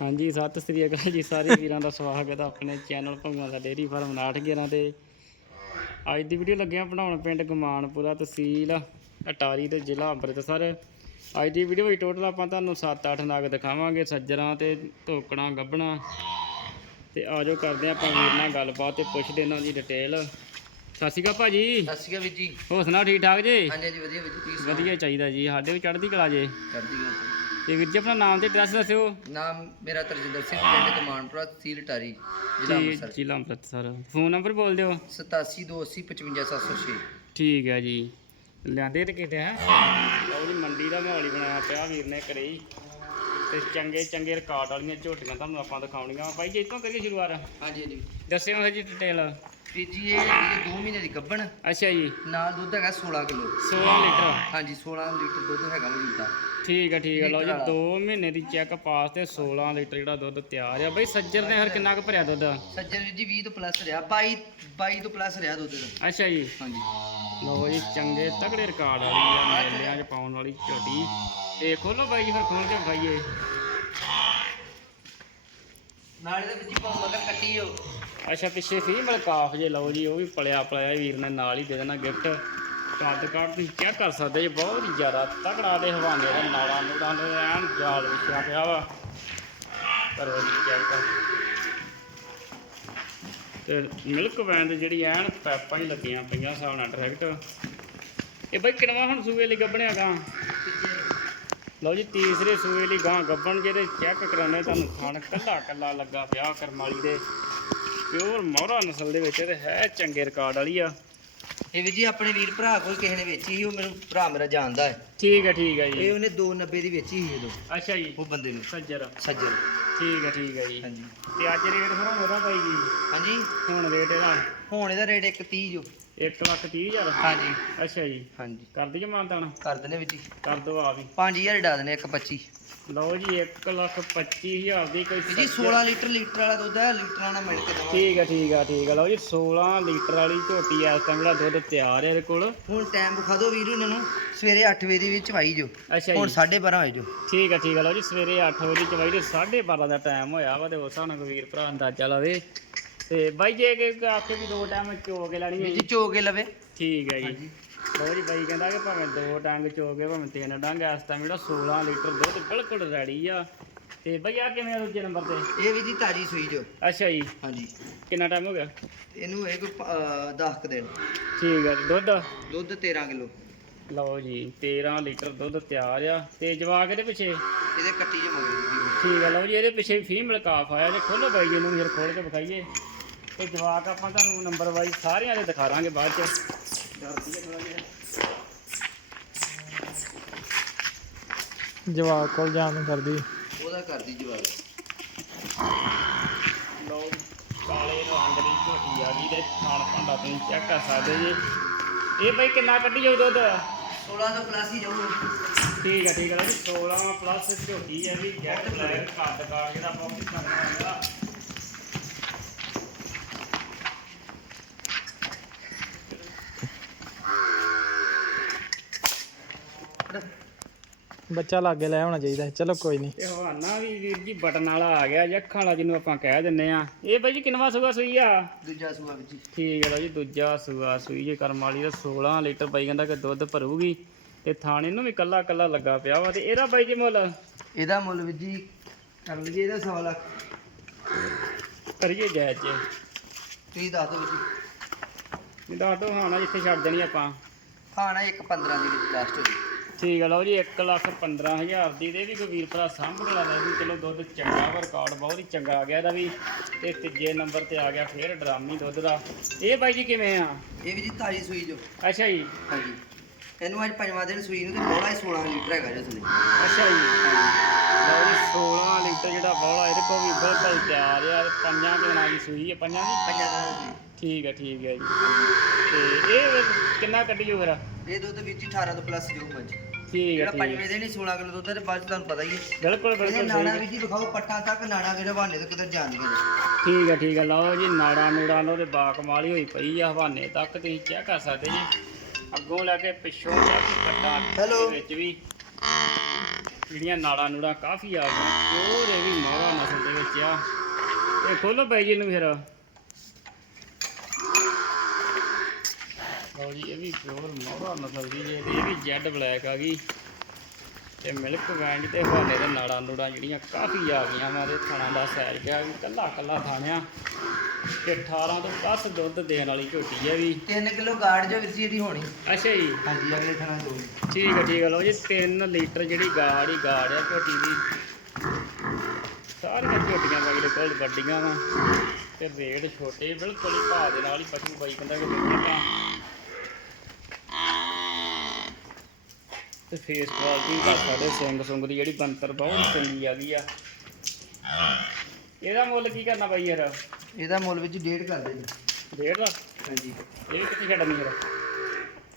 ਹਾਂਜੀ ਸਤਿ ਸ੍ਰੀ ਅਕਾਲ ਜੀ ਸਾਰੇ ਵੀਰਾਂ ਦਾ ਸਵਾਗਤ ਹੈ ਆਪਣੇ ਚੈਨਲ ਭੰਗਾਂ ਦਾ ਡੇਰੀ ਫਾਰਮ 911 ਤੇ। ਅੱਜ ਦੀ ਵੀਡੀਓ ਲੱਗਿਆ ਬਣਾਉਣ ਪਿੰਡ ਗਮਾਨਪੁਰਾ ਤਹਿਸੀਲ ਅਟਾਰੀ ਤੇ ਜ਼ਿਲ੍ਹਾ ਅੰਮ੍ਰਿਤਸਰ। ਅੱਜ ਦੀ ਵੀਡੀਓ ਵਿੱਚ ਟੋਟਲ ਆਪਾਂ ਤੁਹਾਨੂੰ 7-8 ਨਗ ਦਿਖਾਵਾਂਗੇ ਸੱਜਰਾਂ ਤੇ ਧੋਕਣਾ ਗੱਬਣਾ ਤੇ ਆਜੋ ਕਰਦੇ ਹਾਂ ਆਪਾਂ ਵੀਰ ਨਾਲ ਗੱਲਬਾਤ ਤੇ ਪੁੱਛਦੇ ਇਹਨਾਂ ਦੀ ਡਿਟੇਲ ਸਤਿ ਸ਼੍ਰੀ ਅਕਾਲ ਭਾਜੀ। ਸਤਿ ਸ਼੍ਰੀ ਅਕਾਲ ਵੀਰ ਜੀ। ਹੋਰ ਸੁਣਾਓ ਠੀਕ ਠਾਕ ਜੀ? ਹਾਂਜੀ ਹਾਂਜੀ ਵਧੀਆ ਵੀਰ ਜੀ? ਵਧੀਆ ਚਾਹੀਦਾ ਜੀ। ਸਾਡੇ ਵੀ ਚੜ੍ਹਦੀ ਕਲਾ ਜੇ। ਚੜ੍ਹਦੀ ਕਲਾ। ਤੇ ਵੀਰ ਜੀ ਆਪਣਾ ਨਾਮ ਤੇ ਐਡਰੈਸ ਦੱਸਿਓ। ਨਾਮ ਮੇਰਾ ਤਰਜਿੰਦਰ ਸਿੰਘ ਪਿੰਡ ਕਮਾਨਪੁਰਾ ਤਹਿਸੀਲ ਟਾਰੀ ਜ਼ਿਲ੍ਹਾ ਜੀ ਅੰਮ੍ਰਿਤਸਰ। ਜ਼ਿਲ੍ਹਾ ਅੰਮ੍ਰਿਤਸਰ ਫੋਨ ਨੰਬਰ ਬੋਲ ਦਿਓ। 8728055706 ਠੀਕ ਹੈ ਜੀ। ਲਿਆਂਦੇ ਤੇ ਕਿਤੇ ਹੈ? ਜੀ ਮੰਡੀ ਦਾ ਮਾਹੌਲ ਹੀ ਬਣਾਇਆ ਪਿਆ ਵੀਰ ਨੇ ਹੀ। ਤੇ ਚੰਗੇ ਚੰਗੇ ਰਿਕਾਰਡ ਵਾਲੀਆਂ ਝੋਟੀਆਂ ਤੁਹਾਨੂੰ ਆਪਾਂ ਦਿਖਾਉਣੀਆਂ ਬਾਈ ਜੀ ਇੱਥੋਂ ਕਰੀਏ ਸ਼ੁਰੂਆਤ? ਹਾਂਜੀ ਹਾਂਜੀ। ਦੱਸਿਓ ਜੀ ਡਿਟੇਲ ਵੀਰ ਜੀ ਇਹ ਹੈਗੀ 2 ਮਹੀਨੇ ਦੀ ਗੱਭਣ ਅੱਛਾ ਜੀ। ਨਾਲ ਦੁੱਧ ਹੈਗਾ 16 ਕਿਲੋ। 16 ਲੀਟਰ। ਹਾਂਜੀ 16 ਲੀਟਰ ਦੁੱਧ ਹੈਗਾ ਮੌਜੂਦਾ ਠੀਕ ਹੈ ਠੀਕ ਹੈ ਲਓ ਜੀ ਲੀਟਰ 2 ਮਹੀਨੇ ਦੀ ਚੈੱਕ ਪਾਸ ਤੇ 16 ਲੀਟਰ ਜਿਹੜਾ ਦੁੱਧ ਤਿਆਰ ਆ। ਬਾਈ ਸੱਜਰ ਨੇ ਹਰ ਕਿੰਨਾ ਕੁ ਭਰਿਆ ਦੁੱਧ? ਸੱਜਣ ਵੀਰ ਜੀ 20 ਤੋਂ ਪਲੱਸ ਰਿਹਾ 22 22 ਤੋਂ ਪਲੱਸ ਰਿਹਾ ਦੁੱਧ ਦਾ ਅੱਛਾ ਜੀ। ਹਾਂਜੀ। ਲਓ ਜੀ ਚੰਗੇ ਤਗੜੇ ਰਿਕਾਰਡ ਵਾਲੀ ਆ ਮੇਲਿਆਂ 'ਚ ਪਾਉਣ ਵਾਲੀ ਝੋਟੀ। ਤੇ ਖੋਲੋ ਬਾਈ ਜੀ ਫਿਰ ਖੋਲ ਕੇ ਵਿਖਾਈਏ। ਨਾਲੇ ਦਾ ਜੀ ਪਾਉ ਮਗਰ ਕੱਟੀ ਹੋ ਅੱਛਾ, ਪਿੱਛੇ ਫੀਮੇਲ ਕਾਫ ਜੇ ਲਓ ਜੀ, ਉਹ ਵੀ ਪਲਿਆ ਪਲਿਆ ਵੀਰ ਨੇ ਨਾਲ ਹੀ ਦੇ ਦੇਣਾ ਗਿਫਟ ਕੱਦ ਕਾਟ ਤੁਸੀਂ ਕੀ ਕਰ ਸਕਦੇ ਜੀ, ਬਹੁਤ ਹੀ ਜ਼ਿਆਦਾ ਤਕੜਾ ਦੇ ਹਵਾਨੇ ਦਾ ਨਾਲਾਂ ਨੂੜਾਂ ਦੇ ਐਨ ਜਾਲ ਵਿਛਿਆ ਪਿਆ ਵਾ। ਕਰੋ ਜੀ ਚੈੱਕ ਤੇ ਮਿਲਕ ਵੈਨ ਦੀ ਜਿਹੜੀ ਐਨ ਪੈਪਾਂ ਹੀ ਲੱਗੀਆਂ ਪਈਆਂ ਹਿਸਾਬ ਨਾਲ ਡਾਇਰੈਕਟ ਇਹ ਬਈ ਕਿਨਵਾ ਹੁਣ ਸੂਏ ਲਈ ਗੱਬਣਿਆ ਗਾ? ਲਓ ਜੀ, ਤੀਸਰੇ ਸੂਏ ਲਈ ਗਾਂ ਗੱਬਣ ਜਿਹਦੇ ਚੈੱਕ ਕਰਾਉਣੇ ਤੁਹਾਨੂੰ ਖਾਣ ਕੱਲਾ ਕੱਲਾ ਲੱਗਾ ਪਿਆ ਕਰਮਾਲੀ ਦੇ। ਪਿਓਰ ਮੋਹਰਾ ਨਸਲ ਦੇ ਵਿੱਚ ਤੇ ਹੈ ਚੰਗੇ ਰਿਕਾਰਡ ਵਾਲੀ ਆ। ਇਹ ਵੀਰ ਜੀ ਆਪਣੇ ਵੀਰ ਭਰਾ ਕੋਈ ਕਿਸੇ ਨੇ ਵੇਚੀ ਸੀ ਉਹ ਮੈਨੂੰ ਭਰਾ ਮੇਰਾ ਜਾਣਦਾ ਹੈ। ਠੀਕ ਹੈ ਠੀਕ ਹੈ ਇਹ ਜੀ ਉਹਨੇ 290 ਦੀ ਵੇਚੀ ਸੀ ਉਦੋਂ ਅੱਛਾ ਜੀ। ਉਹ ਬੰਦੇ ਨੂੰ। ਸੱਜਰ ਸੱਜਣ ਠੀਕ ਹੈ ਠੀਕ ਹੈ ਜੀ। ਹਾਂਜੀ। ਤੇ ਅੱਜ ਰੇਟ ਫਿਰ ਉਹਦਾ ਭਾਈ ਜੀ। ਹਾਂਜੀ। ਹੁਣ ਰੇਟ ਇਹਦਾ। ਹੁਣ ਇਹਦਾ ਰੇਟ 130 ਜੋ। 1 ਲੱਖ 30 ਹਜ਼ਾਰ। ਹਾਂਜੀ। ਅੱਛਾ ਜੀ। ਹਾਂਜੀ। ਕਰ ਦਈਏ ਮਾਨਤਾਨ ਕਰ ਦਿੰਦੇ ਵੀਰ ਜੀ। ਕਰ ਦੋ ਆ ਵੀ 5000 ਡਾ ਦਿੰਦੇ 125 ਲਓ ਜੀ 1 ਲੱਖ 25 ਹਜ਼ਾਰ ਦੀ ਕੋਈ ਜੀ ਸੱਜਰ- 16 ਲੀਟਰ ਲੀਟਰ ਵਾਲਾ ਦੁੱਧ ਹੈ ਲੀਟਰਾਂ ਨਾਲ ਮਿਲ ਕੇ ਦਵਾਂ ਠੀਕ ਹੈ ਠੀਕ ਹੈ ਠੀਕ ਹੈ ਲਓ ਜੀ 16 ਲੀਟਰ ਵਾਲੀ ਝੋਟੀ ਇਸ ਟਾਈਮ ਜਿਹੜਾ ਦੁੱਧ ਤਿਆਰ ਹੈ ਇਹਦੇ ਕੋਲ। ਹੁਣ ਟਾਈਮ ਵਿਖਾ ਦਿਓ ਵੀਰ ਉਹਨਾਂ ਨੂੰ। ਸਵੇਰੇ 8 ਵਜੇ ਦੇ ਵਿੱਚ ਵਾਈ ਜੋ। ਅੱਛਾ ਹੁਣ ਜੀ। 12:30 ਹੋਏ ਜੋ। ਠੀਕ ਹੈ ਠੀਕ ਹੈ ਲਓ ਜੀ ਸਵੇਰੇ 8 ਵਜੇ ਚਵਾਈ ਦੇ 12:30 ਦਾ ਟਾਈਮ ਹੋਇਆ ਵਾ ਤੇ ਉਸ ਹਿਸਾਬ ਨਾਲ ਵੀਰ ਭਰਾ ਅੰਦਾਜ਼ਾ ਲਾਵੇ। ਤੇ ਬਾਈ ਜੇ ਕਿ ਆਖੇ ਵੀ ਦੋ ਟਾਈਮ ਚੋ ਕੇ ਲੈਣੀ ਹੈ ਜੀ ਚੋ ਕੇ ਲਵੇ। ਠੀਕ ਹੈ ਜੀ। ਲਓ ਜੀ ਬਾਈ ਕਹਿੰਦਾ ਕਿ ਭਾਵੇਂ ਦੋ ਡੰਗ ਚੋ ਕੇ ਭਾਵੇਂ ਤਿੰਨ ਡੰਗ ਇਸ ਟਾਈਮ ਜਿਹੜਾ 16 ਲੀਟਰ ਦੁੱਧ ਬਿਲਕੁਲ ਰੈਡੀ ਆ। ਤੇ ਬਈ ਆ ਕਿਵੇਂ ਆ ਦੂਜੇ ਨੰਬਰ ਤੇ? ਇਹ ਵੀ ਜੀ ਤਾਜੀ ਸੂਈ ਜੋ। ਅੱਛਾ ਜੀ। ਹਾਂਜੀ। ਕਿੰਨਾ ਟਾਈਮ ਹੋ ਗਿਆ? ਇਹਨੂੰ ਇਹ ਕੋਈ 10 ਕ ਦਿਨ। ਠੀਕ ਜੀ ਦੁੱਧ? ਦੁੱਧ 13 ਕਿਲੋ। ਲਓ ਜੀ 13 ਲੀਟਰ ਦੁੱਧ ਤਿਆਰ ਆ। ਤੇ ਜਵਾਕ ਇਹਦੇ ਪਿੱਛੇ? ਇਹਦੇ ਕੱਟੀ ਜੇ ਮਗਰ ਠੀਕ ਹੈ ਲਓ ਜੀ ਇਹਦੇ ਪਿੱਛੇ ਫੀਮੇਲ ਕਾਫ ਆਇਆ ਜੇ। ਖੋਲੋ ਬਾਈ ਜੀ ਨੂੰ ਫਿਰ ਖੋਲ ਕੇ ਵਿਖਾਈਏ। ਤੇ ਜਵਾਕ ਆਪਾਂ ਤੁਹਾਨੂੰ ਨੰਬਰ ਵਾਈਜ਼ ਸਾਰਿਆਂ ਦੇ ਦਿਖਾ ਦਾਂਗੇ ਬਾਅਦ ਚ। ਡਰਦੀ ਹੈ ਥੋੜਾ ਜਿਹਾ ਜਵਾਕ ਕੋਲ ਜਾਣ ਨੂੰ ਕਰਦੀ। ਉਹਦਾ ਕਰਦੀ ਜਵਾਬ ਲਓ ਜੀ, ਕਾਲੇ ਰੰਗ ਦੀ ਝੋਟੀ ਆ ਗਈ ਤੇ ਖਾਣ ਭਾਂਡਾ ਤੁਸੀਂ ਚੈੱਕ ਕਰ ਸਕਦੇ ਜੀ। ਇਹ ਬਾਈ ਕਿੰਨਾ ਕੱਢੀ ਜਾਊ ਦੁੱਧ? 16 ਤੋਂ ਪਲੱਸ ਹੀ ਜਾਊ ਠੀਕ ਹੈ ਠੀਕ ਹੈ ਜੀ 16 ਪਲੱਸ ਝੋਟੀ ਹੈ ਵੀ ਜੈਟ ਬਲੈਕ ਕੱਦ ਕਾਰ ਜਿਹੜਾ ਬਹੁਤ ਚੰਗਾ ਹੁੰਦਾ ਬੱਚਾ ਲਾਗੇ ਲੈ ਆਉਣਾ ਚਾਹੀਦਾ ਚਲੋ ਕੋਈ ਨਹੀਂ ਤੇ ਹਵਾਨਾ ਵੀ ਵੀਰ ਜੀ ਬਟਨ ਵਾਲਾ ਆ ਗਿਆ ਅੱਖਾਂ ਵਾਲਾ ਜਿਹਨੂੰ ਆਪਾਂ ਕਹਿ ਦਿੰਨੇ ਆ ਇਹ ਬਾਈ ਜੀ ਕਿੰਨਵਾ ਸੂਆ ਸੂਈ ਆ? ਦੂਜਾ ਸੂਆ ਵਿੱਚ ਜੀ। ਠੀਕ ਹੈ ਲਓ ਜੀ ਦੂਜਾ ਸੂਆ ਸੂਈ ਜੇ ਕਰਮ ਵਾਲੀ ਦਾ 16 ਲੀਟਰ ਬਾਈ ਕਹਿੰਦਾ ਕਿ ਦੁੱਧ ਭਰੂਗੀ। ਤੇ ਥਾਣੇ ਨੂੰ ਵੀ ਕੱਲਾ ਕੱਲਾ ਲੱਗਾ ਪਿਆ ਵਾ ਤੇ ਇਹਦਾ ਬਾਈ ਜੀ ਮੁੱਲ? ਇਹਦਾ ਮੁੱਲ ਵੀ ਜੀ ਕਰ ਲਈਏ ਇਹਦਾ 100 ਲੱਖ। ਕਰੀਏ ਜਾਇਜ਼ ਜੇ। ਤੁਸੀਂ ਦੱਸ ਦਿਓ ਜੀ। ਦੱਸ ਦੋ ਹਾਂ ਨਾ ਜਿੱਥੇ ਛੱਡ ਦੇਣੀ ਆਪਾਂ। ਖਾਣਾ ਇੱਕ 15 ਦੀ ਵਿੱਚ ਲਾਸਟ ਹੋ ਜੀ ਠੀਕ ਹੈ ਲਓ ਜੀ 1 ਲੱਖ 15000 ਦੀ ਦੇ ਵੀ ਕੋਈ ਵੀਰ ਭਰਾ ਸਾਂਭਣ ਵਾਲਾ ਵੀ ਚਲੋ ਦੁੱਧ ਚੰਗਾ ਵਾ ਰਿਕਾਰਡ ਬਹੁਤ ਹੀ ਚੰਗਾ ਆ ਗਿਆ ਇਹਦਾ ਵੀ। ਤੇ ਤੀਜੇ ਨੰਬਰ ਤੇ ਆ ਗਿਆ ਫੇਰ ਡਰਾਮੀ ਦੁੱਧ ਦਾ। ਇਹ ਬਾਈ ਜੀ ਕਿਵੇਂ ਆ? ਇਹ ਵੀ ਜੀ ਤਾਜੀ ਸੂਈ ਜੋ। ਅੱਛਾ ਜੀ। ਹਾਂਜੀ। ਇਹਨੂੰ ਅੱਜ ਪੰਜਵਾਂ ਦਿਨ ਸੂਈ ਨੂੰ ਤੇ ਬੋਲਾ ਹੀ 16 ਲੀਟਰ ਹੈਗਾ ਜੋ ਥਲੇ ਅੱਛਾ ਜੀ। ਲਓ ਜੀ 16 ਲੀਟਰ ਜਿਹੜਾ ਬੌਲਾ ਇਹਦੇ ਕੋਲ ਵੀ ਬਿਲਕੁਲ ਤਿਆਰ ਆ। ਪੰਜਾਂ ਦਿਨਾਂ ਦੀ ਸੂਈ ਹੈ ਪੰਜਾਂ ਦੀ? ਪੰਜਾਂ ਦਿਨਾਂ ਦੀ ਠੀਕ ਹੈ ਠੀਕ ਹੈ ਜੀ। ਤੇ ਇਹ ਕਿੰਨਾ ਕੱਢੀ ਜੋ ਫਿਰ? ਇਹ ਦੁੱਧ ਵਿੱਚ 18 ਤੋਂ ਪਲੱਸ ਜਾਊ ਮੱਝ ਠੀਕ ਹੈ ਜਿਹੜਾ ਠੀਕ ਪੰਜਵੇਂ ਦਿਨ ਹੀ 16 ਕਿਲੋ ਦੁੱਧ ਹੈ ਤੇ ਬਾਅਦ ਚ ਤੁਹਾਨੂੰ ਪਤਾ ਹੀ ਹੈ ਬਿਲਕੁਲ ਇਹਦੇ ਬਿਲਕੁਲ ਨਾੜਾ ਸਹੀ ਵੀ ਜੀ ਵਿਖਾਓ ਪੱਟਾਂ ਤੱਕ ਨਾੜਾ ਮੇਰੇ ਬਹਾਨੇ ਤੋਂ ਕਿਧਰ ਜਾਂਦੀਆਂ ਨੇ ਠੀਕ ਹੈ ਠੀਕ ਹੈ ਲਓ ਜੀ ਨਾੜਾ ਨੂੜਾ ਲੋ ਤੇ ਬਾਕਮਾਲੀ ਹੋਈ ਪਈ ਆ ਹਵਾਨੇ ਤੱਕ ਤੁਸੀਂ ਚੈੱਕ ਕਰ ਸਕਦੇ ਜੀ। ਅੱਗੋਂ ਲੈ ਕੇ ਪਿੱਛੋਂ ਤੱਕ ਪੱਟਾਂ Hello. ਦੇ ਵਿੱਚ ਵੀ ਜਿਹੜੀਆਂ ਨਾੜਾ ਨੂੜਾ ਕਾਫੀ ਆ ਗਈਆਂ ਪਿਓਰ ਇਹ ਵੀ ਮੋਹਰਾ ਨਸਲ ਇਹ ਖੋਲੋ ਬਾਈ ਜੀ ਨੂੰ ਫਿਰ। ਲਓ ਜੀ ਇਹ ਵੀ ਪਿਓਰ ਮੋਹਰਾ ਨਸਲ ਦੀ ਜੇ ਇਹ ਵੀ ਜੈਡ ਬਲੈਕ ਆ ਗਈ। ਤੇ ਮਿਲਕ ਵੈਂਡ ਤੇ ਹਵਾਨੇ ਦੇ ਨਾੜਾਂ ਨੂੜਾਂ ਜਿਹੜੀਆਂ ਕਾਫੀ ਆ ਗਈਆਂ ਵਾ ਦੇ ਥਾਣਾ ਦਾ ਸਾਈਜ਼ ਗਿਆ ਵੀ ਕੱਲਾ ਕੱਲਾ ਥਾਣਿਆ। ਤੇ 18 ਤੋਂ ਪਲੱਸ ਦੁੱਧ ਦੇਣ ਵਾਲੀ ਝੋਟੀ ਹੈ ਵੀ। 3 ਕਿਲੋ ਗਾੜ ਜੋ ਵੀਰ ਜੀ ਇਹਦੀ ਹੋਣੀ। ਅੱਛਾ ਜੀ। ਹਾਂਜੀ ਅਗਲੇ ਥਾਂ ਦੋ ਠੀਕ ਹੈ ਠੀਕ ਹੈ ਲਓ ਜੀ 3 ਲੀਟਰ ਜਿਹੜੀ ਗਾੜ ਹੀ ਗਾੜ ਆ ਝੋਟੀ ਦੀ। ਸਾਰੀਆਂ ਝੋਟੀਆਂ ਬਾਈ ਕੋਲ ਵੱਡੀਆਂ ਵਾ। ਤੇ ਰੇਟ ਛੋਟੇ ਬਿਲਕੁਲ ਹੀ ਭਾਅ ਦੇ ਨਾਲ ਹੀ ਪਸ਼ੂ ਬਾਈ ਕਹਿੰਦਾ ਕਿ ਤਾਂ ਤੇ ਫੇਸ ਕੁਆਲਿਟੀ ਦਾ ਸਾਡੇ ਸਿੰਗ ਸੁੰਗ ਦੀ ਜਿਹੜੀ ਬੰਤਰ ਬਹੁਤ ਚੰਗੀ ਆ ਗਈ ਆ। ਇਹਦਾ ਮੁੱਲ ਕੀ ਕਰਨਾ ਬਾਈ ਯਾਰ? ਇਹਦਾ ਮੁੱਲ ਵਿੱਚ ਡੇਢ ਕਰਦੇ ਜੀ। ਡੇਢ ਦਾ? ਹਾਂਜੀ। ਇਹ ਕਿੱਥੇ ਛੱਡਣੀ ਯਾਰ?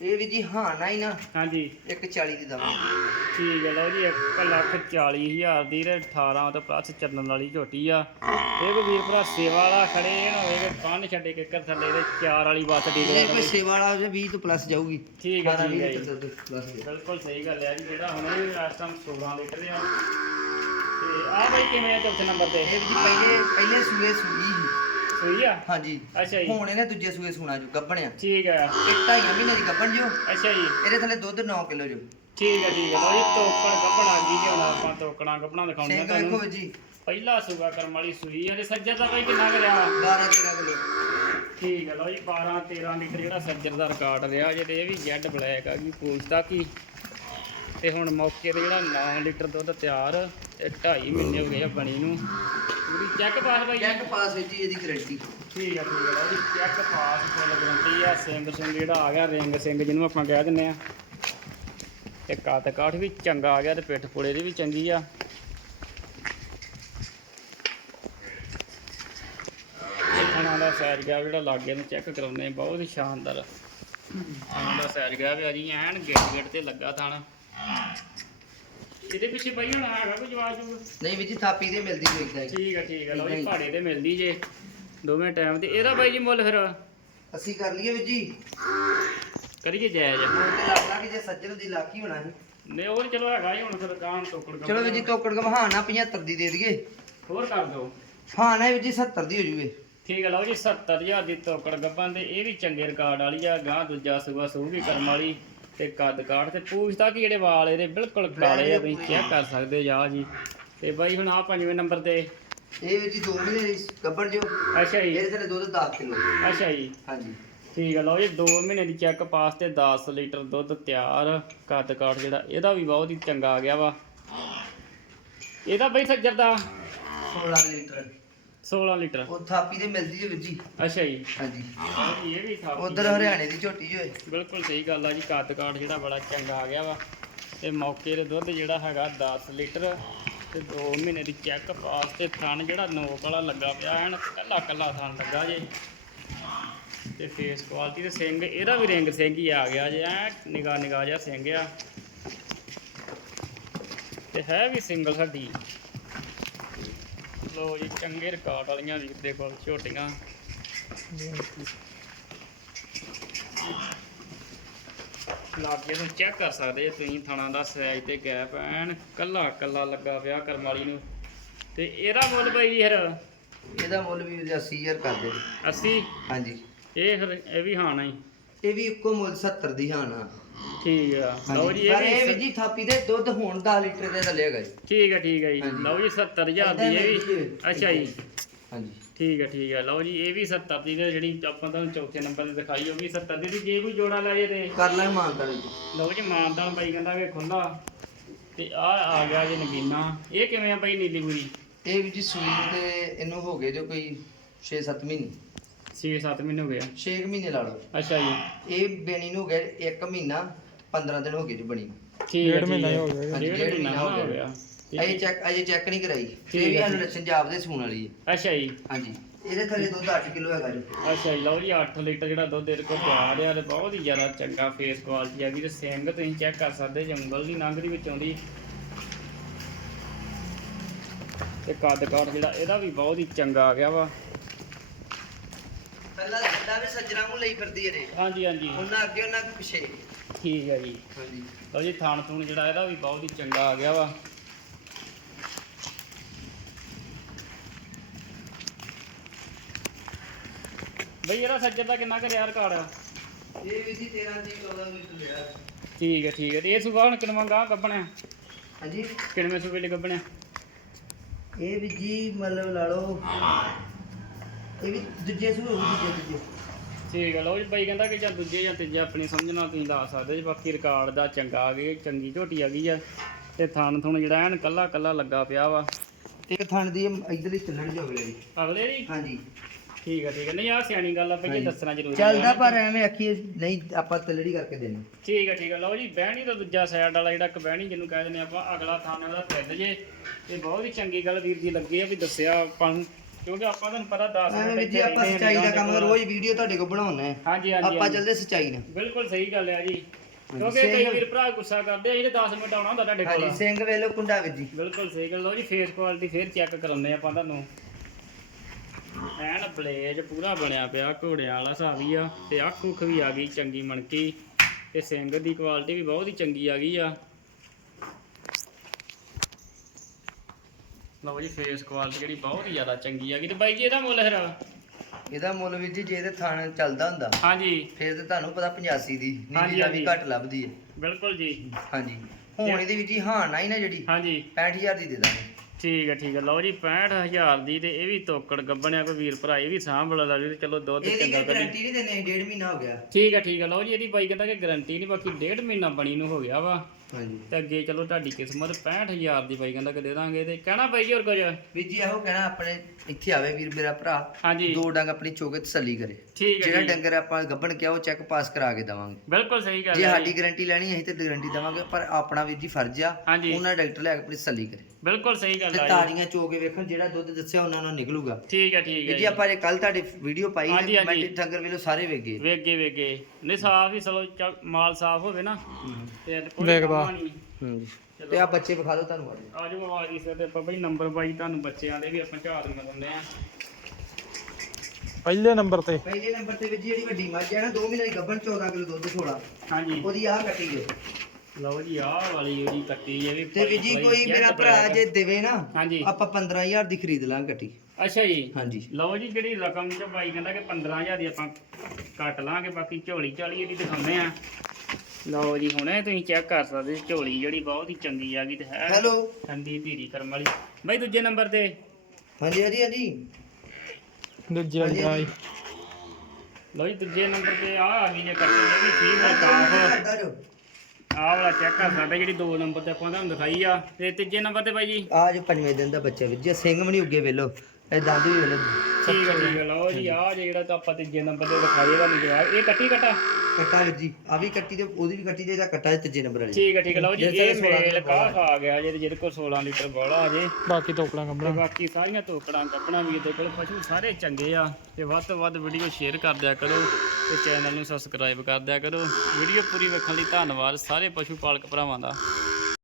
ਇਹ ਵੀ ਜੀ ਹਾਂ ਨਾ ਹੀ ਨਾ। ਹਾਂਜੀ। 140 ਦੀ ਦਵਾਂਗੇ ਠੀਕ ਹੈ ਲਓ ਜੀ 1 ਲੱਖ 40 ਹਜ਼ਾਰ ਦੀ ਤੇ 18 ਤੋਂ ਪਲੱਸ ਚੱਲਣ ਵਾਲੀ ਝੋਟੀ ਆ। ਇਹ ਕੋਈ ਵੀਰ ਭਰਾ ਸੇਵਾ ਵਾਲਾ ਖੜੇ ਇਹ ਨਾ ਹੋਵੇ ਕਿ ਕੰਨ ਛੱਡੇ ਕਿੱਕਰ ਥੱਲੇ ਤੇ ਚਾਰ ਵਾਲੀ ਬੱਸ ਡੀ ਜੇ ਕੋਈ ਸੇਵਾ ਵਾਲਾ ਹੋਵੇ 20 ਤੋਂ ਪਲੱਸ ਜਾਊਗੀ। ਠੀਕ ਹੈ ਠੀਕ ਹੈ ਜੀ। ਬਿਲਕੁਲ ਸਹੀ ਗੱਲ ਹੈ ਜੀ ਜਿਹੜਾ ਹੁਣ ਇਹ ਇਸ ਟਾਈਮ 16 ਲੀਟਰ ਆ। ਤੇ ਆ ਬਾਈ ਕਿਵੇਂ ਆ ਚੌਥੇ ਨੰਬਰ ਤੇ? ਇਹ ਵੀ ਜੀ ਪਹਿਲੇ ਪਹਿਲੇ ਸੂਏ ਸੂਈ ਸੀ ਸਹੀ ਆ? ਹਾਂਜੀ। ਅੱਛਾ ਜੀ। ਹੁਣ ਇਹਨੇ ਦੂਜੇ ਸੂਏ ਸੂਣਾ ਜੋ ਗੱਬਣਿਆ। ਠੀਕ ਆ। ਇੱਕ ਢਾਈਆਂ ਮਹੀਨੇ ਦੀ ਗੱਬਣ ਜੋ ਅੱਛਾ ਜੀ। ਇਹਦੇ ਥੱਲੇ ਦੁੱਧ 9 ਕਿਲੋ ਜੋ ਠੀਕ ਹੈ ਠੀਕ ਹੈ ਲਓ ਜੀ ਤੋਕੜ ਗੱਪਣਾ ਗਈ ਜੀ ਹੁਣ ਆਪਾਂ ਤੋਕੜਾਂ ਗੱਪਣਾ ਦਿਖਾਉਣੀਆਂ ਸਿੰਘ ਵੇਖੋ ਤੁਹਾਨੂੰ। ਜੀ। ਪਹਿਲਾ ਸੂਗਾ ਕਰਮ ਵਾਲੀ ਸੂਈ ਆ ਤੇ ਸੱਜਰ ਦਾ ਬਾਈ ਕਿੰਨਾ ਕਰਿਆ 12 13 ਕਿਲੋ। ਠੀਕ ਹੈ ਲਓ ਜੀ 12 13 ਲੀਟਰ ਜਿਹੜਾ ਸੱਜਰ ਦਾ ਰਿਕਾਰਡ ਰਿਹਾ ਜੇ ਤੇ ਇਹ ਵੀ ਜੈਡ ਬਲੈਕ ਆ ਗਈ ਪੂਛ ਤੱਕ ਹੀ। ਤੇ ਹੁਣ ਮੌਕੇ ਤੇ ਜਿਹੜਾ 9 ਲੀਟਰ ਦੁੱਧ ਤਿਆਰ ਤੇ 2.5 ਮਹੀਨੇ ਹੋ ਗਏ ਆ ਬਣੀ ਨੂੰ। ਪੂਰੀ ਚੈੱਕ ਪਾਸ ਬਾਈ ਚੈੱਕ ਪਾਸ ਹੀ ਇਹਦੀ ਗਰੰਟੀ ਠੀਕ ਹੈ ਠੀਕ ਲਓ ਜੀ ਚੈੱਕ ਪਾਸ ਫੁੱਲ ਗਰੰਟੀ ਆ। ਸਿੰਘ ਸਿੰਘ ਜਿਹੜਾ ਆ ਗਿਆ ਰਿੰਗ ਸਿੰਘ ਜਿਹਨੂੰ ਆਪਾਂ ਕਹਿ ਦਿੰਦੇ ਆ। ਤੇ ਕੱਦ ਕਾਠ ਵੀ ਚੰਗਾ ਆ ਗਿਆ ਤੇ ਪਿੱਠ ਪੁੜੇ ਦੀ ਵੀ ਚੰਗੀ ਆ। ਇਹ ਥਣਾ ਦਾ ਸਾਈਜ਼ ਗਿਆ ਜਿਹੜਾ ਲਾਗੇ ਨੂੰ ਚੈੱਕ ਕਰਾਉਂਦੇ ਆ ਬਹੁਤ ਹੀ ਸ਼ਾਨਦਾਰ। ਥਣਾ ਦਾ ਸਾਈਜ਼ ਗਿਆ ਵੀ ਅਜੀ ਐਨ ਗੇਟ ਗੇਟ ਤੇ ਲੱਗਾ ਥਾਣਾ ਇਹਦੇ ਪਿੱਛੇ ਬਾਈ ਹੁਣ ਹੈਗਾ ਕੋਈ ਜਵਾਬ ਜੂਬ ਨਹੀਂ ਵਿੱਚ ਥਾਪੀ ਦੇ ਮਿਲਦੀ ਜੋ ਇਦਾਂ ਠੀਕ ਆ ਠੀਕ ਆ ਲਓ ਜੀ ਭਾੜੇ ਤੇ ਮਿਲਦੀ ਜੇ। ਦੋਵੇਂ ਟਾਈਮ ਤੇ। ਇਹਦਾ ਬਾਈ ਜੀ ਮੁੱਲ ਫਿਰ? ਅਸੀਂ ਕਰ ਲਈਏ ਵੀ ਜੀ। ਕਰੀਏ ਜਾਇਜ਼। ਹੁਣ ਤੇ ਲੱਗਦਾ ਕਿ ਜੇ ਸੱਜਣ ਦੀ ਲਾਕੀ ਹੋਣਾ ਸੀ। ਨੇ ਉਹ ਚਲੋ ਹੈਗਾ ਹੀ ਹੁਣ ਫਿਰ ਕਾਂ ਟੋਕੜ ਕੰਮ ਚਲੋ ਵੀ ਜੀ ਤੋਕੜ ਗਵਹਾਣਾ 75 ਦੀ ਦੇ ਦਈਏ। ਹੋਰ ਕਰ ਦਿਓ। ਹਾਂ ਨਾ ਵੀ ਜੀ 70 ਦੀ ਹੋ ਜੂਵੇ। ਠੀਕ ਹੈ ਲਓ ਜੀ 70000 ਦੀ ਤੋਕੜ ਗੱਬਾਂ ਦੇ। ਇਹ ਵੀ ਚੰਗੇ ਰਿਕਾਰਡ ਵਾਲੀ ਆ। ਗਾਂ ਦੂਜਾ ਸੂਆ ਸੂਗੀ ਕਰਮ ਵਾਲੀ। ਤੇ ਕੱਦ ਕਾਠ ਤੇ ਪੂਛ ਤੱਕ ਜਿਹੜੇ ਵਾਲ ਇਹਦੇ ਬਿਲਕੁਲ ਕਾਲੇ ਆ ਤੁਸੀਂ ਚੈੱਕ ਕਰ ਸਕਦੇ ਜਾ ਜੀ। ਤੇ ਬਾਈ ਹੁਣ ਆ ਪੰਜਵੇਂ ਨੰਬਰ ਤੇ। ਇਹ ਵੀ ਜੀ 2 ਮਹੀਨੇ ਦੀ ਗੱਬੜ ਜੋ ਅੱਛਾ ਜੀ। ਇਹਦੇ ਥੱਲੇ ਦੁੱਧ 10 ਕਿਲੋ। ਅੱਛਾ ਜੀ। ਹਾਂਜੀ। ਠੀਕ ਹੈ ਲਓ ਜੀ 2 ਮਹੀਨੇ ਦੀ ਚੈੱਕ ਪਾਸ ਤੇ 10 ਲੀਟਰ ਦੁੱਧ ਤਿਆਰ। ਕੱਦ ਕਾਠ ਜਿਹੜਾ ਇਹਦਾ ਵੀ ਬਹੁਤ ਹੀ ਚੰਗਾ ਆ ਗਿਆ ਵਾ। ਇਹਦਾ ਬਈ ਸੱਜਰ ਦਾ। 16 ਲੀਟਰ। 16 ਲੀਟਰ। ਉਹ ਥਾਪੀ ਦੇ ਮਿਲਦੀ ਹੈ ਵੀਰ ਜੀ। ਅੱਛਾ ਜੀ। ਹਾਂਜੀ। ਲਓ ਜੀ, ਇਹ ਵੀ ਥਾਪੀ ਉਧਰ ਹਰਿਆਣੇ ਦੀ ਝੋਟੀ ਜੋ ਹੈ ਬਿਲਕੁਲ ਸਹੀ ਗੱਲ ਆ ਜੀ ਕੱਦ ਕਾਠ ਜਿਹੜਾ ਬੜਾ ਚੰਗਾ ਆ ਗਿਆ ਵਾ। ਤੇ ਮੌਕੇ ਦੇ ਦੁੱਧ ਜਿਹੜਾ ਹੈਗਾ 10 ਲੀਟਰ ਤੇ 2 ਮਹੀਨੇ ਦੀ ਚੈੱਕ ਪਾਸ ਤੇ ਥਣ ਜਿਹੜਾ ਨੋਕ ਵਾਲਾ ਲੱਗਾ ਪਿਆ ਐਨ ਕੱਲਾ ਕੱਲਾ ਥਣ ਲੱਗਾ ਜੇ। ਤੇ ਫੇਸ ਕੁਆਲਿਟੀ ਤੇ ਸਿੰਘ ਇਹਦਾ ਵੀ ਰਿੰਗ ਸਿੰਘ ਹੀ ਆ ਗਿਆ ਜੇ ਐ ਨਿਗਾ ਨਿਗਾ ਜਿਹਾ ਸਿੰਘ ਆ। ਤੇ ਹੈ ਵੀ ਸਿੰਗਲ ਹੱਡੀ ਲੋ ਜੀ ਚੰਗੇ ਰਿਕਾਰਡ ਵਾਲੀਆਂ ਵੀਰ ਦੇ ਕੋਲ ਝੋਟੀਆਂ। ਲਾਗੇ ਤੋਂ ਚੈੱਕ ਕਰ ਸਕਦੇ ਤੁਸੀਂ ਥਣਾ ਦਾ ਸਾਈਜ਼ ਤੇ ਗੈਪ ਐਨ ਕੱਲਾ ਕੱਲਾ ਲੱਗਾ ਪਿਆ ਵਾਲੀ ਨੂੰ। ਤੇ ਇਹਦਾ ਮੁੱਲ ਬਈ ਫਿਰ? ਇਹਦਾ ਮੁੱਲ ਵੀ ਉਹਦੇ 80000 ਕਰਦੇ ਨੇ। 80 ਹਾਂਜੀ। ਇਹ ਫਿਰ ਇਹ ਵੀ ਹਾਂ ਨਹੀਂ। ਇਹ ਵੀ ਇੱਕੋ ਮੁੱਲ 70 ਦੀ ਹਾਂ ਨਾ। ਠੀਕ ਆ। ਲਓ ਜੀ ਪਰ ਇਹ ਵੀ ਵੀ ਜੀ ਥਾਪੀ ਦੇ ਦੁੱਧ ਹੁਣ 10 ਲੀਟਰ ਦੇ ਥੱਲੇ ਹੈਗਾ ਜੀ। ਠੀਕ ਆ ਠੀਕ ਆ ਜੀ। ਲਓ ਜੀ 70000 ਦੀ ਇਹ ਵੀ। ਅੱਛਾ ਜੀ। ਹਾਂਜੀ। ਠੀਕ ਆ ਠੀਕ ਆ। ਲਓ ਜੀ ਇਹ ਵੀ 70 ਦੀ ਤੇ ਜਿਹੜੀ ਆਪਾਂ ਤੁਹਾਨੂੰ ਚੌਥੇ ਨੰਬਰ ਤੇ ਦਿਖਾਈ ਉਹ ਵੀ 70 ਦੀ। ਜੇ ਕੋਈ ਜੋੜਾ ਲੈ ਜੇ ਤੇ। ਕਰ ਲਾਂਗੇ ਮਾਨਤਾ ਜੀ। ਲਓ ਜੀ ਮਾਨਦਾਨ ਬਾਈ ਕਹਿੰਦਾ ਕਿ ਖੁੱਲਾ ਤੇ ਆ ਆ ਗਿਆ ਜੀ ਨਗੀਨਾ ਇਹ ਕਿਵੇਂ ਆ ਬਾਈ ਨੀਲੀ ਪੂਰੀ ਇਹ ਵੀ ਜੀ ਸੂਈ ਤੇ ਇਹਨੂੰ ਹੋ ਗਏ ਜੋ ਕੋਈ 6-7 ਮਹੀਨੇ। 6-7 ਮਹੀਨੇ ਹੋ ਗਏ ਆ। 6 ਮਹੀਨੇ ਲਾ ਲਓ। ਅੱਛਾ ਜੀ। ਇਹ ਬੇਣੀ ਨੂੰ ਹੋ ਗਏ 1 ਮਹੀਨਾ 15 ਦਿਨ ਹੋ ਗਏ ਜੀ ਬਣੀ। ਠੀਕ ਡੇਢ ਹੈ ਮਹੀਨਾ ਠੀਕ ਹੀ ਗਿਆ ਹਾਂਜੀ, ਡੇਢ ਮਹੀਨਾ ਹੋ ਗਿਆ। ਠੀਕ ਅਜੇ। ਚੈੱਕ ਅਜੇ ਚੈੱਕ ਨਹੀਂ ਕਰਾਈ। ਠੀਕ ਇਹ ਵੀ ਹੈ, ਸਾਨੂੰ ਠੀਕ। ਪੰਜਾਬ ਦੇ ਸੂਣ ਵਾਲੀ ਹੈ। ਅੱਛਾ ਜੀ। ਹਾਂਜੀ। ਇਹਦੇ ਥੱਲੇ ਦੁੱਧ 8 ਕਿਲੋ ਹੈਗਾ ਜੀ। ਅੱਛਾ ਜੀ ਲਓ ਜੀ 8 ਲੀਟਰ ਜਿਹੜਾ ਦੁੱਧ ਇਹਦੇ ਕੋਲ ਤਿਆਰ ਆ ਤੇ ਬਹੁਤ ਹੀ ਜ਼ਿਆਦਾ ਚੰਗਾ ਫੇਸ ਕੁਆਲਿਟੀ ਆ ਵੀ ਤੇ ਸਿੰਘ ਤੁਸੀਂ ਚੈੱਕ ਕਰ ਸਕਦੇ ਜੰਗਲ ਦੀ ਨੰਗ ਦੀ ਵਿੱਚ ਆਉਂਦੀ ਤੇ ਕੱਦ ਕਾਠ ਜਿਹੜਾ ਇਹਦਾ ਵੀ ਬਹੁਤ ਹੀ ਚੰਗਾ ਆ ਗਿਆ ਵਾ। ਪਹਿਲਾਂ ਜਿੱਦਾਂ ਵੀ ਸੱਜਣਾ ਨੂੰ ਲਈ ਫਿਰਦੀ ਰੇ ਹਾਂਜੀ ਹਾਂਜੀ। ਉਹਨਾਂ ਅੱਗੇ ਉਹਨਾਂ ਪਿੱਛੇ। ਠੀਕ ਹੈ ਜੀ। ਹਾਂਜੀ। ਲਓ ਜੀ ਥਾਣ ਥੂਣ ਜਿਹੜਾ ਇਹਦਾ ਵੀ ਬਹੁਤ ਹੀ ਚੰਗਾ ਆ ਗਿਆ ਵਾ। ਬਈ ਇਹਦਾ ਸੱਜਰ ਦਾ ਕਿੰਨਾ ਕਰਿਆ ਰਿਕਾਰਡ? ਇਹ ਵੀ ਜੀ 13 ਦੀ 14 ਲੀਟਰ ਲਿਆ ਠੀਕ ਹੈ ਠੀਕ ਹੈ। ਤੇ ਇਹ ਸੁਬਾ ਹੁਣ ਕਿੰਨਵਾਂ ਗਾਹ ਕੱਢਣਾ ਹਾਂਜੀ। ਕਿੰਨਵੇਂ ਸੂਬੇ ਲਈ ਕੱਢਣਾ ਇਹ ਵੀ ਜੀ ਮਤਲਬ ਲਾ ਲਓ ਇਹ ਵੀ ਦੂਜੇ ਸੂ ਹੋਊ ਦੂਜੇ ਦੂਜੇ। ਠੀਕ ਹੈ ਲਓ ਜੀ ਬਾਈ ਕਹਿੰਦਾ ਕਿ ਜਾਂ ਦੂਜੇ ਜਾਂ ਤੀਜੇ ਆਪਣੀ ਸਮਝ ਨਾਲ ਤੁਸੀਂ ਲਾ ਸਕਦੇ ਜੀ ਬਾਕੀ ਰਿਕਾਰਡ ਦਾ ਚੰਗਾ ਆ ਗਈ ਚੰਗੀ ਝੋਟੀ ਆ ਗਈ ਆ। ਤੇ ਥਣ ਥੁਣ ਜਿਹੜਾ ਐਨ ਕੱਲਾ ਕੱਲਾ ਲੱਗਾ ਪਿਆ ਵਾ। ਇੱਕ ਥਣ ਦੀ ਇਧਰਲੀ ਚੱਲਣ ਜੋਗਲੇ ਦੀ ਅਗਲੇ ਦੀ? ਹਾਂਜੀ। ਠੀਕ ਹੈ ਠੀਕ ਹੈ ਨਹੀਂ ਆ ਸਿਆਣੀ ਗੱਲ ਆ ਪਹਿਲੇ ਹਾਂਜੀ। ਦੱਸਣਾ ਜ਼ਰੂਰੀ ਚੱਲਦਾ ਆ। ਪਰ ਐਵੇਂ ਆਖੀਏ ਨਹੀਂ ਆਪਾਂ ਤਲੜੀ ਕਰਕੇ ਦੇਣੀ। ਠੀਕ ਹੈ ਠੀਕ ਹੈ ਲਓ ਜੀ ਬਹਿਣੀ ਤਾਂ ਦੂਜਾ ਸਾਈਡ ਵਾਲਾ ਜਿਹੜਾ ਇੱਕ ਬਹਿਣੀ ਜਿਹਨੂੰ ਕਹਿੰਦੇ ਨੇ ਆਪਾਂ ਅਗਲਾ ਥਾਣਾ ਉਹਦਾ ਥ੍ਰੈਡ ਜੇ। ਇਹ ਬਹੁਤ ਹੀ ਚੰਗੀ ਗੱਲ ਵੀਰ ਜੀ ਲੱਗੀ ਆ ਵੀ ਦੱਸਿਆ ਆਪਾਂ ਨੂੰ। ਕਿਉਂਕਿ ਆਪਾਂ ਤੁਹਾਨੂੰ ਪਤਾ 10 ਐਵੇਂ ਮਿੰਟ ਵੀ ਜੀ ਇੱਥੇ ਆਪਾਂ ਰਹਿੰਦੇ ਸਚਾਈ ਦਾ ਕੰਮ। ਰੋਜ਼ ਵੀਡੀਓ ਤੁਹਾਡੇ ਕੋਲ ਬਣਾਉਣਾ ਹੈ। ਹਾਂਜੀ ਹਾਂਜੀ ਆਪਾਂ ਹਾਂਜੀ। ਚੱਲਦੇ ਸਚਾਈ ਨਾਲ। ਬਿਲਕੁਲ ਸਹੀ ਗੱਲ ਹੈ ਜੀ। ਕਿਉਂਕਿ ਕਈ ਵੀਰ ਭਰਾ ਗੁੱਸਾ ਕਰਦੇ ਆ ਜਿਹੜੇ 10 ਮਿੰਟ ਆਉਣਾ ਹੁੰਦਾ ਤੁਹਾਡੇ ਕੋਲ। ਹਾਂਜੀ ਸਿੰਘ ਵੇਲੋ ਕੁੰਡਾ ਵਿੱਚ ਜੀ। ਬਿਲਕੁਲ ਸਹੀ ਗੱਲ ਲਓ ਜੀ ਫੇਸ ਕੁਆਲਿਟੀ ਫੇਰ ਚੈੱਕ ਕਰਾਉਂਦੇ ਆਪਾਂ ਤੁਹਾਨੂੰ। ਐਨ ਬਲੇਜ ਪੂਰਾ ਬਣਿਆ ਪਿਆ ਘੋੜਿਆਂ ਵਾਲਾ ਹਿਸਾਬ ਹੀ ਆ। ਤੇ ਅੱਖ ਉੱਖ ਵੀ ਆ ਗਈ ਚੰਗੀ ਮਣਕੀ। ਤੇ ਸਿੰਘ ਦੀ ਕੁਆਲਿਟੀ ਵੀ ਬਹੁਤ ਹੀ ਚੰਗੀ ਆ ਗਈ ਆ। ਲਓ ਜੀ ਫੇਸ ਕੁਆਲਿਟੀ ਜਿਹੜੀ ਬਹੁਤ ਹੀ ਜ਼ਿਆਦਾ ਚੰਗੀ ਆ ਗਈ ਤੇ ਬਾਈ ਜੀ ਇਹਦਾ ਮੁੱਲ ਫਿਰ? ਇਹਦਾ ਮੁੱਲ ਵੀ ਜੀ ਜੇ ਇਹਦੇ ਥਾਣ ਚੱਲਦਾ ਹੁੰਦਾ ਹਾਂਜੀ। ਫਿਰ ਤੇ ਤੁਹਾਨੂੰ ਪਤਾ 85 ਦੀ ਹਾਂਜੀ, ਨੀਲੀ ਦਾ ਵੀ ਹਾਂਜੀ। ਘੱਟ ਲੱਭਦੀ ਹੈ ਬਿਲਕੁਲ ਜੀ। ਹਾਂਜੀ। ਹੁਣ ਇਹਦੀ ਵੀ ਜੀ ਹਾਂ ਨਾ ਹੀ ਨਾ ਜਿਹੜੀ ਹਾਂਜੀ। 65000 ਦੀ ਦੇ ਦਾਂਗੇ। ਠੀਕ ਹੈ ਠੀਕ ਹੈ ਲਓ ਜੀ 65000 ਦੀ ਤੇ ਇਹ ਵੀ ਤੋਕੜ ਗੱਬਣਿਆ ਕੋਈ ਵੀਰ ਭਰਾ ਇਹ ਵੀ ਸਾਂਭ ਲਾ ਲਈ ਚਲੋ ਦੁੱਧ ਚੰਗਾ ਕਰੀ ਗਾਰੰਟੀ ਨਹੀਂ ਦਿੰਦੇ ਡੇਢ ਮਹੀਨਾ ਹੋ ਗਿਆ। ਠੀਕ ਹੈ ਠੀਕ ਹੈ ਲਓ ਜੀ ਇਹਦੀ ਬਾਈ ਕਹਿੰਦਾ ਕਿ ਗਾਰੰਟੀ ਨਹੀਂ ਬਾਕੀ ਡੇਢ ਮਹੀਨਾ ਬਣੀ ਨੂੰ ਹੋ ਗਿਆ ਵਾ। ਹਾਂਜੀ। ਤੇ ਅੱਗੇ ਚਲੋ ਤੁਹਾਡੀ ਕਿਸਮਤ 65000 ਦੀ ਬਾਈ ਕਹਿੰਦਾ ਕਿ ਦੇ ਦਾਂਗੇ ਤੇ ਕਹਿਣਾ ਬਾਈ ਜੀ ਹੋਰ ਕੁਝ? ਵੀ ਜੀ ਇਹੋ ਕਹਿਣਾ ਆਪਣੇ ਇੱਥੇ ਆਵੇ ਵੀਰ ਮੇਰਾ ਭਰਾ ਹਾਂਜੀ। ਦੋ ਡੰਗ ਆਪਣੀ ਚੋਕੇ ਤਸੱਲੀ ਕਰੇ। ਠੀਕ ਹੈ ਜਿਹੜਾ ਡੰਗਰ ਆਪਾਂ ਗੱਭਣ ਕਿਹਾ ਉਹ ਚੈੱਕ ਪਾਸ ਕਰਾ ਕੇ ਦਵਾਂਗੇ। ਬਿਲਕੁਲ ਸਹੀ ਗੱਲ ਜੇ ਹੈ ਸਾਡੀ ਜੀ। ਗਾਰੰਟੀ ਲੈਣੀ ਅਸੀਂ ਤੇ ਗਾਰੰਟੀ ਦਵਾਂਗੇ ਪਰ ਆਪਣਾ ਵੀਰ ਜੀ ਫਰਜ਼ ਆ ਉਹਨਾਂ ਡਾਕਟਰ ਲੈ ਕੇ ਆਪਣੀ ਤਸੱਲੀ ਕਰੇ। ਬਿਲਕੁਲ ਸਹੀ ਗੱਲ ਤੇ ਹੈ ਜੀ। ਤਾਰੀਆਂ ਚੋ ਕੇ ਵੇਖਣ ਜਿਹੜਾ ਦੁੱਧ ਦੱਸਿਆ ਉਹਨਾਂ ਨੂੰ ਨਿਕਲੂਗਾ। ਠੀਕ ਹੈ ਠੀਕ ਹੈ ਜੀ ਆਪਾਂ ਜੇ ਕੱਲ ਤੁਹਾਡੀ ਵੀਡੀਓ ਪਾਈ ਹਾਂਜੀ। ਕਮੈਂਟ ਡੰਗਰ ਵੇਲੋ ਸਾਰੇ ਵੇਗੇ ਵੇਗੇ ਵੇਗੇ ਨਹੀਂ ਸਾਫ਼ ਹੀ ਚਲੋ ਮਾਲ ਸਾਫ਼ ਹੋਵੇ ਨਾ। ਤੇ। ਕੰਮ ਨਹੀਂ। ਹਾਂਜੀ। ਤੇ ਆ ਬੱਚੇ ਵਿਖਾ ਦਿਓ ਤੁਹਾਨੂੰ ਆ ਜਾਓ ਆਵਾਜ਼ ਇਸ ਤੇ ਆਪਾਂ ਬਈ ਨੰਬਰ ਬਾਈ ਤੁਹਾਨੂੰ ਬੱਚਿਆਂ ਦੇ ਵੀ ਆਪਾਂ ਝਾੜ ਦਿੰਦੇ ਦਿੰਦੇ ਆ। ਪਹਿਲੇ ਨੰਬਰ ਤੇ। ਪਹਿਲੇ ਨੰਬਰ ਤੇ ਵੀ ਜੀ ਜਿਹੜੀ ਵੱਡੀ ਮੱਝ ਹੈ ਨਾ 2 ਮਹੀਨੇ ਦੀ ਗੱਭਣ 14 ਕਿਲੋ ਦੁੱਧ ਥੋੜਾ ਹਾਂਜੀ। ਉਹਦੀ ਆਹ ਕੱਟੀ ਹੈ। ਲਓ ਜੀ ਆਹ ਵਾਲੀ ਜਿਹੜੀ ਕੱਟੀ ਇਹ ਵੀ ਤੇ ਵੀ ਜੀ ਕੋਈ ਮੇਰਾ ਭਰਾ। ਜੇ ਦੇਵੇ ਨਾ ਹਾਂਜੀ। ਆਪਾਂ 15000 ਦੀ ਖਰੀਦ ਲਾਂਗੇ ਕੱਟੀ ਅੱਛਾ ਜੀ। ਹਾਂਜੀ। ਲਓ ਜੀ ਜਿਹੜੀ ਰਕਮ ਚ ਬਾਈ ਕਹਿੰਦਾ ਕਿ 15000 ਦੀ ਆਪਾਂ ਕੱਟ ਲਾਂਗੇ ਬਾਕੀ ਝੋਲੀ ਝਾਲੀ ਇਹਦੀ ਦਿਖਾਉਂਦੇ ਆ ਲਓ ਜੀ ਹੁਣੇ ਤੁਸੀਂ ਚੈੱਕ ਕਰ ਸਕਦੇ ਝੋਲੀ ਜਿਹੜੀ ਬਹੁਤ ਹੀ ਚੰਗੀ ਆ ਗਈ ਤੇ ਹੈ ਹੈਲੋ ਠੰਡੀ ਧੀਰੀ ਕਰਮ ਵਾਲੀ। ਬਾਈ ਦੂਜੇ ਨੰਬਰ ਤੇ। ਹਾਂਜੀ ਹਾਂਜੀ ਹਾਂਜੀ। ਦੂਜੀ ਆਈ ਲਓ ਜੀ ਦੂਜੇ ਨੰਬਰ ਤੇ ਆ ਆ ਗਈ ਜੇ ਕੱਟੀ ਇਹ ਵੀ ਠੀਕ ਹੈ ਕਾਫ ਆਹ ਵਾਲਾ ਚੈੱਕ ਕਰ ਸਕਦੇ ਜਿਹੜੀ ਦੋ ਨੰਬਰ ਤੇ ਆਪਾਂ ਤੁਹਾਨੂੰ ਦਿਖਾਈ ਆ। ਤੇ ਤੀਜੇ ਨੰਬਰ ਤੇ ਬਾਈ ਜੀ? ਆ ਜੋ ਪੰਜਵੇਂ ਦਿਨ ਦਾ ਬੱਚਾ ਵੀ ਜੇ ਸਿੰਘ ਵੀ ਨਹੀਂ ਉੱਗੇ ਵੇਲੋ, ਇਹ ਦੰਦ ਵੀ ਵੇਲੋ। ਠੀਕ ਹੈ ਠੀਕ ਹੈ ਲਓ ਜੀ ਆ ਜਿਹੜਾ ਤਾਂ ਆਪਾਂ ਤੀਜੇ ਨੰਬਰ ਤੇ ਦਿਖਾਈ ਇਹਦਾ ਜਵਾਬ। ਇਹ ਕੱਟੀ ਕੱਟਾ? ਕੱਟਾ ਵੀਰ ਜੀ ਆ ਵੀ ਕੱਟੀ ਤੇ ਉਹਦੀ ਵੀ ਕੱਟੀ ਤੇ ਇਹਦਾ ਕੱਟਾ ਤੇ ਤੀਜੇ ਨੰਬਰ ਵਾਲੀ। ਠੀਕ ਹੈ ਠੀਕ ਹੈ ਲਓ ਜੀ ਜਿਹਦੇ ਇਹ ਕੋਲ 16 ਮੇਲ ਲੀਟਰ ਕਾਹ ਖਾ ਗਿਆ ਜਿਹਦੇ ਜਿਹਦੇ ਕੋਲ 16 ਲੀਟਰ ਬੋਲਾ ਅਜੇ ਬਾਕੀ ਟੋਕੜਾਂ ਤੇ ਕੰਬਣਾ ਬਾਕੀ ਸਾਰੀਆਂ ਤੋਕੜਾਂ ਕੱਪਣਾ ਵੀ ਇਹਦੇ ਕੋਲ ਪਸ਼ੂ ਸਾਰੇ ਚੰਗੇ ਆ। ਤੇ ਵੱਧ ਤੋਂ ਵੱਧ ਵੀਡੀਓ ਸ਼ੇਅਰ ਕਰ ਦਿਆ ਕਰੋ ਤੇ ਚੈਨਲ ਨੂੰ ਸਬਸਕ੍ਰਾਈਬ ਕਰ ਦਿਆ ਕਰੋ। ਵੀਡੀਓ ਪੂਰੀ ਵੇਖਣ ਲਈ ਧੰਨਵਾਦ ਸਾਰੇ ਪਸ਼ੂ ਪਾਲਕ ਭਰਾਵਾਂ ਦਾ।